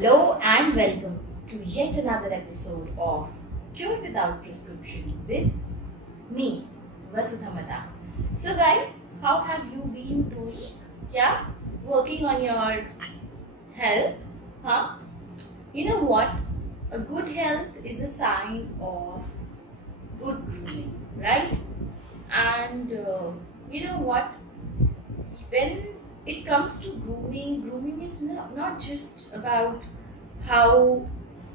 Hello and welcome to yet another episode of Cure Without Prescription with me, Vasudha Madam. So guys, how have you been doing? Yeah? Working on your health? Huh? You know what? A good health is a sign of good grooming, right? And you know what? When it comes to grooming is not just about how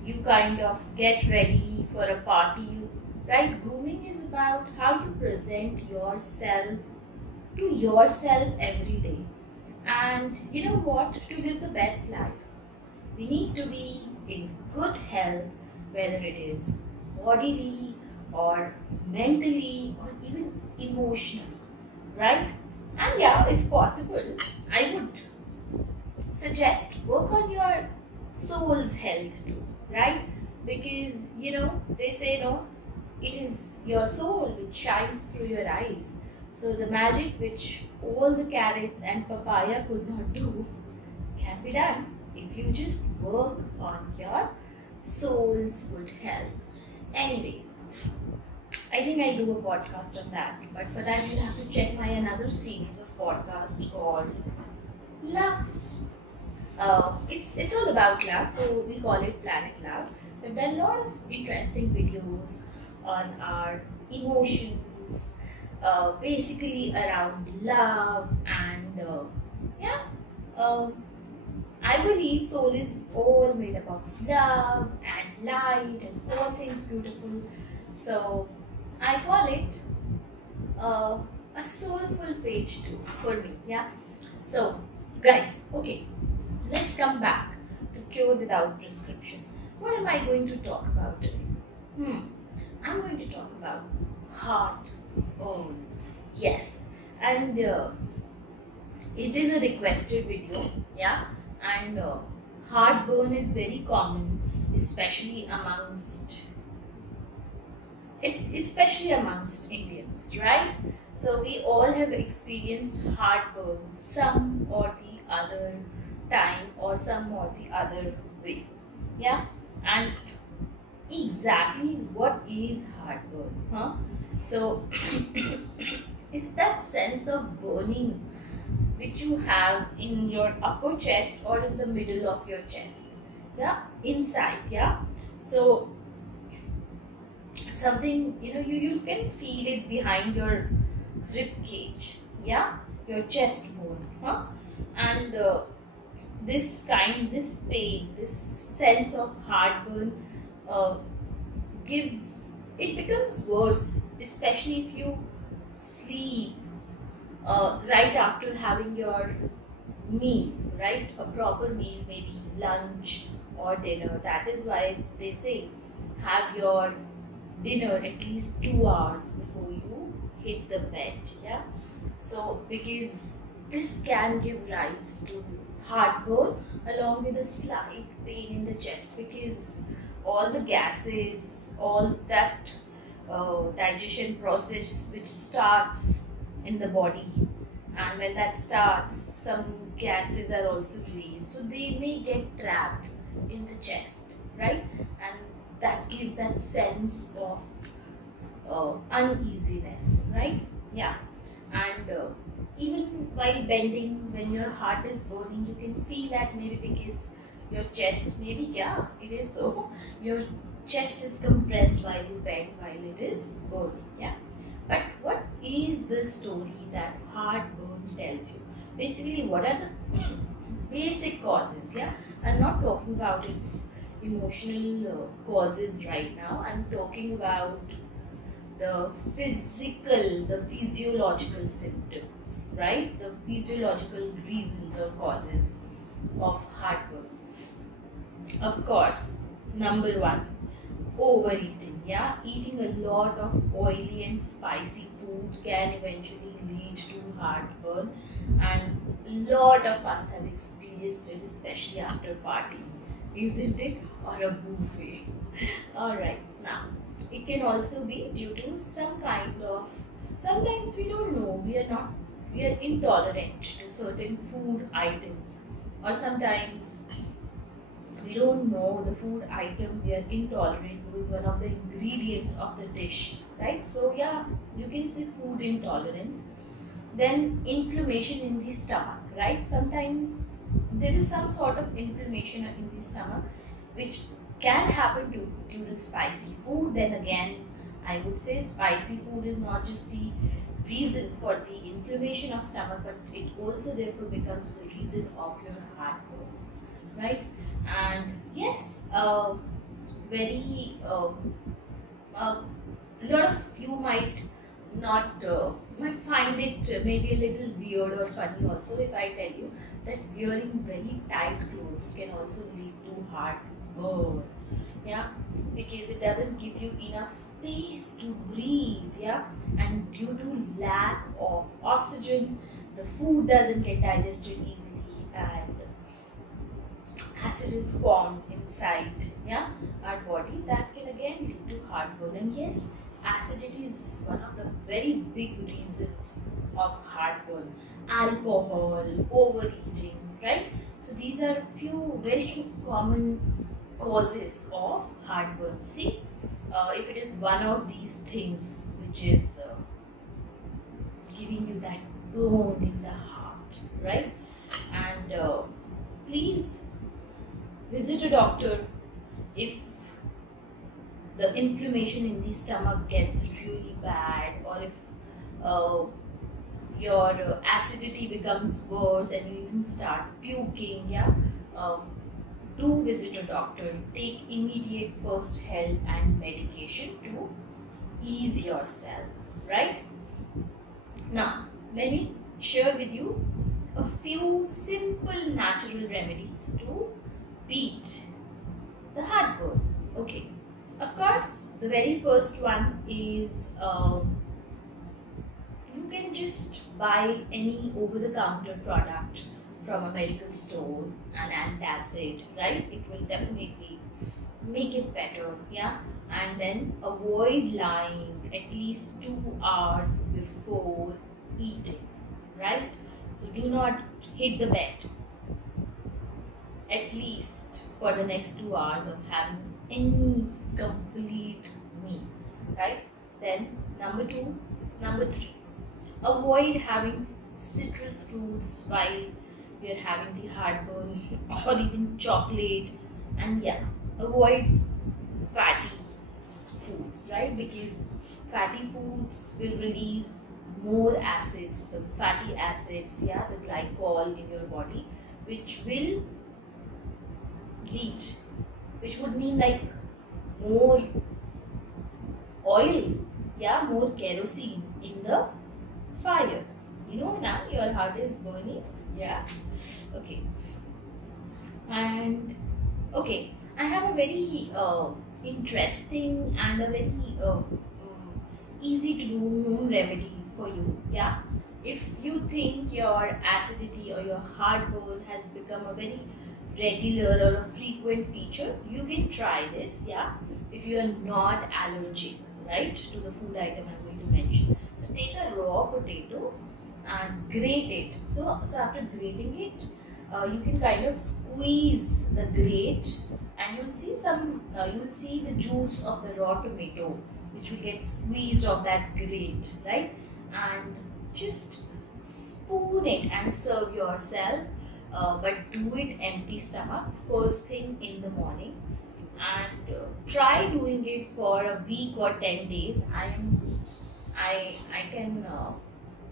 you kind of get ready for a party, right? Grooming is about how you present yourself to yourself every day. And you know what? To live the best life, we need to be in good health, whether it is bodily or mentally or even emotionally, right? And yeah, if possible, I would suggest work on your soul's health too, right? Because they say it is your soul which shines through your eyes. So the magic which all the carrots and papaya could not do can be done if you just work on your soul's good health. Anyways, I think I'll do a podcast on that, but for that you'll have to check my another series of podcasts called Love. It's all about love, so we call it Planet Love. So I've done a lot of interesting videos on our emotions, basically around love, and yeah. Um, I believe soul is all made up of love and light and all things beautiful. So I call it a soulful page too for me. Yeah. So guys, okay, let's come back to Cure Without Prescription. What am I going to talk about today? I'm going to talk about heartburn. Yes, and it is a requested video. Yeah, and heartburn is very common, especially amongst Indians, right? So we all have experienced heartburn some or the other time or some or the other way. Yeah, and exactly what is heartburn? Huh? So it's that sense of burning which you have in your upper chest or in the middle of your chest, yeah, inside, yeah. So something, you can feel it behind your rib cage, yeah, your chest bone, huh? And this pain, this sense of heartburn uh, becomes worse, especially if you sleep right after having your meal, right? A proper meal, maybe lunch or dinner. That is why they say have your dinner at least 2 hours before you hit the bed. Yeah. So because this can give rise to heartburn along with a slight pain in the chest, because all the gases, all that digestion process which starts in the body, and when that starts, some gases are also released, so they may get trapped in the chest, right? And that gives that sense of uneasiness, right? Yeah. And even while bending, when your heart is burning, you can feel that maybe because your chest, maybe, yeah, it is so, your chest is compressed while you bend, while it is burning, yeah. But what is the story that heartburn tells you? Basically, what are the basic causes? Yeah, I'm not talking about its emotional causes right now. I'm talking about the physiological symptoms, right? The physiological reasons or causes of heartburn. Of course, number one, overeating. Yeah, eating a lot of oily and spicy food can eventually lead to heartburn, and a lot of us have experienced it, especially after partying, isn't it? Or a buffet. All right, now it can also be due to some kind of, sometimes we don't know, we are intolerant to certain food items, or sometimes we don't know the food item we are intolerant to is one of the ingredients of the dish, right? So yeah, you can say food intolerance. Then inflammation in the stomach, right? Sometimes there is some sort of inflammation in the stomach which can happen due to spicy food. Then again, I would say spicy food is not just the reason for the inflammation of stomach, but it also therefore becomes the reason of your heartburn, right? And yes, very a lot of you might not might find it maybe a little weird or funny also if I tell you that wearing very tight clothes can also lead to heartburn. Yeah, because it doesn't give you enough space to breathe. Yeah, and due to lack of oxygen, the food doesn't get digested easily, and acid is formed inside, yeah, our body. That can again lead to heartburn. And yes, acidity is one of the very big reasons of heartburn. Alcohol, overeating, right? So these are a few very common causes of heartburn. See, if it is one of these things which is giving you that burn in the heart, right? And please visit a doctor if the inflammation in the stomach gets really bad, or if your acidity becomes worse and you even start puking. Yeah, do visit a doctor. Take immediate first help and medication to ease yourself, right? Now, let me share with you a few simple natural remedies to beat the heartburn. Okay, of course, the very first one is you can just buy any over-the-counter product from a medical store, an antacid, right? It will definitely make it better, yeah. And then avoid lying at least 2 hours before eating, right? So do not hit the bed at least for the next 2 hours of having any complete meal, right? Then number three, avoid having citrus fruits while you're having the heartburn or even chocolate. And yeah, avoid fatty foods, right? Because fatty foods will release more acids, the fatty acids, yeah, the glycol in your body, which will lead, which would mean like more oil, yeah, more kerosene in the fire. You know, now your heart is burning, yeah. Okay, and okay, I have a very interesting and a very easy to do home remedy for you, yeah. If you think your acidity or your heartburn has become a very regular or a frequent feature, you can try this, yeah, if you are not allergic, right, to the food item I'm going to mention. So take a raw potato and grate it. So after grating it, you can kind of squeeze the grate, and you'll see the juice of the raw tomato which will get squeezed off that grate, right? And just spoon it and serve yourself, but do it empty stomach first thing in the morning, and try doing it for a week or 10 days. I can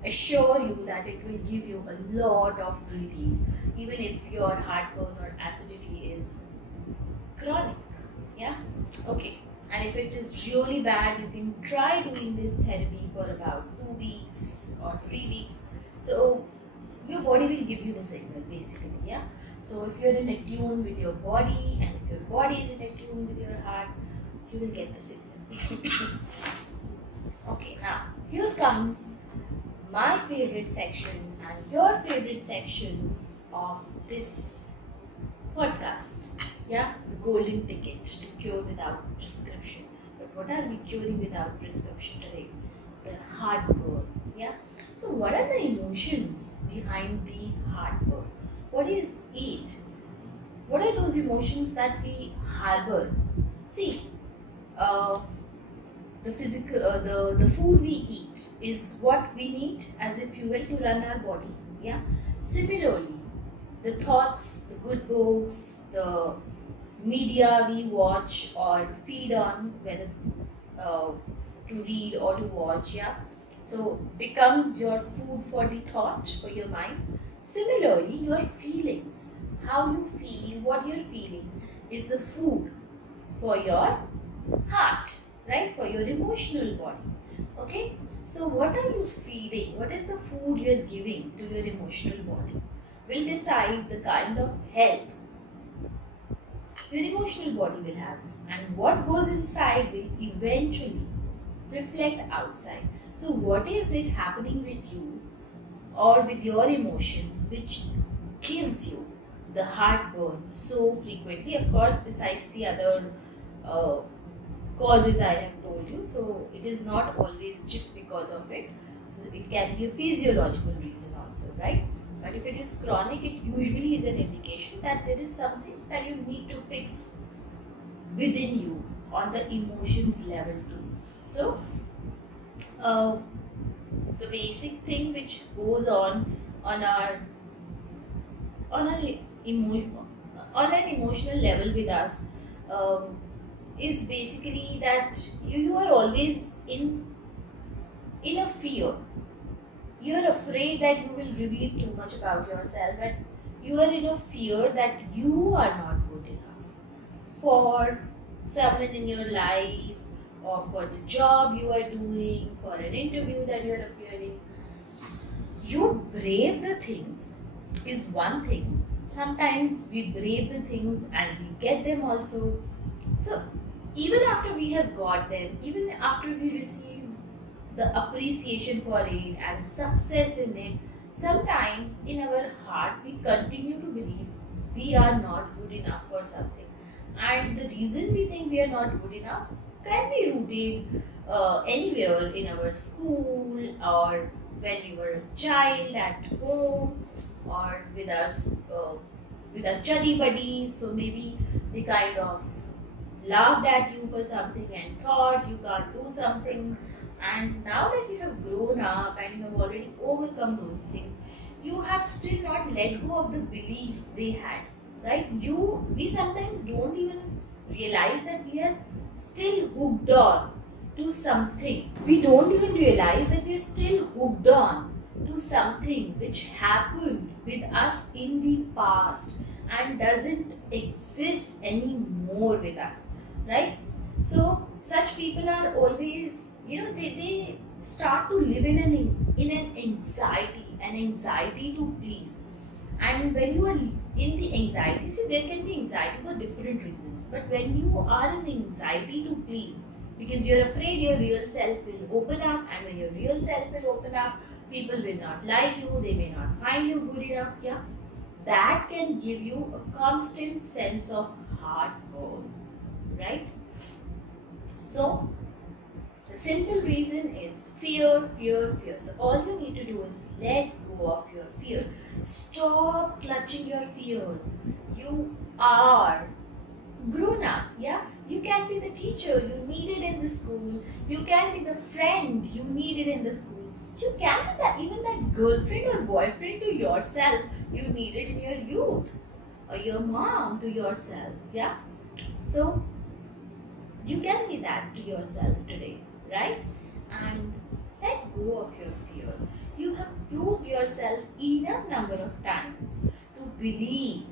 assure you that it will give you a lot of relief, even if your heartburn or acidity is chronic, yeah. Okay, and if it is really bad, you can try doing this therapy for about 2 weeks or 3 weeks. So your body will give you the signal basically, yeah. So if you're in a tune with your body, and if your body is in a tune with your heart, you will get the signal. Okay, now here comes my favorite section and your favorite section of this podcast, yeah, the golden ticket to cure without prescription. But what are we curing without prescription today? The heartburn, yeah. So what are the emotions behind the heartburn? What is it? What are those emotions that we harbor? See, uh, the food we eat is what we need as a fuel to run our body. Yeah. Similarly, the thoughts, the good books, the media we watch or feed on, whether uh, to read or to watch, yeah, so becomes your food for the thought, for your mind. Similarly, your feelings, how you feel, what you're feeling, is the food for your heart, right? For your emotional body. Okay, so what are you feeding? What is the food you're giving to your emotional body will decide the kind of health your emotional body will have, and what goes inside will eventually reflect outside. So what is it happening with you or with your emotions which gives you the heartburn so frequently? Of course, besides the other uh, causes I have told you, so it is not always just because of it. So it can be a physiological reason also, right? But if it is chronic, it usually is an indication that there is something that you need to fix within you on the emotions level too. So uh, the basic thing which goes on our on our emotion on an emotional level with us um, is basically that you are always in a fear. You're afraid that you will reveal too much about yourself, and you are in a fear that you are not good enough for someone in your life, or for the job you are doing, for an interview that you are appearing. You brave the things is one thing. Sometimes we brave the things and we get them also. So even after we have got them, even after we receive the appreciation for it and success in it, sometimes in our heart we continue to believe we are not good enough for something. And the reason we think we are not good enough can be rooted anywhere in our school, or when we were a child at home, or with us with our chuddy buddies. So maybe they kind of laughed at you for something and thought you can't do something. And now that you have grown up and you have already overcome those things, you have still not let go of the belief they had, right? We sometimes don't even realize that we are still hooked on to something. We don't even realize that we are still hooked on to something which happened with us in the past and doesn't exist anymore with us, right? So such people are always, they start to live in an anxiety to please. And when you are in the anxiety, see, there can be anxiety for different reasons, but when you are in anxiety to please, because you're afraid your real self will open up, and when your real self will open up, people will not like you, they may not find you good enough, yeah, that can give you a constant sense of heartburn, right? So the simple reason is fear, fear, fear. So all you need to do is let go of your fear. Stop clutching your fear. You are grown up, yeah? You can be the teacher you needed in the school. You can be the friend you needed in the school. You can be even that girlfriend or boyfriend to yourself you needed in your youth. Or your mom to yourself, yeah? So you can be that to yourself today, right? And let go of your fear. You have proved yourself enough number of times to believe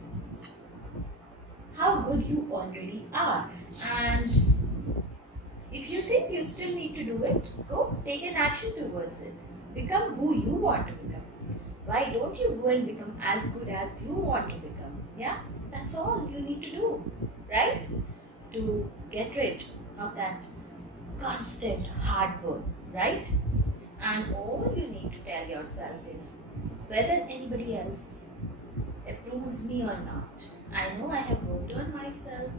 how good you already are. And if you think you still need to do it, go take an action towards it. Become who you want to become. Why don't you go and become as good as you want to become? Yeah, that's all you need to do, right? To get rid of that constant heartburn, right? And all you need to tell yourself is whether anybody else approves me or not. I know I have worked on myself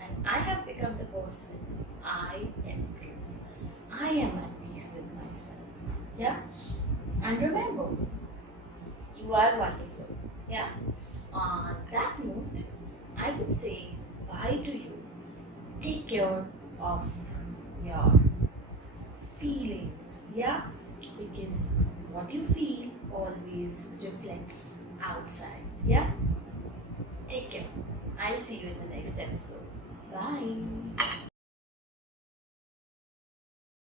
and I have become the person I improve. I am at peace with myself. Yeah? And remember, you are wonderful. Yeah? On that note, would say bye to you. Take care of your feelings, yeah? Because what you feel always reflects outside, yeah? Take care. I'll see you in the next episode. Bye.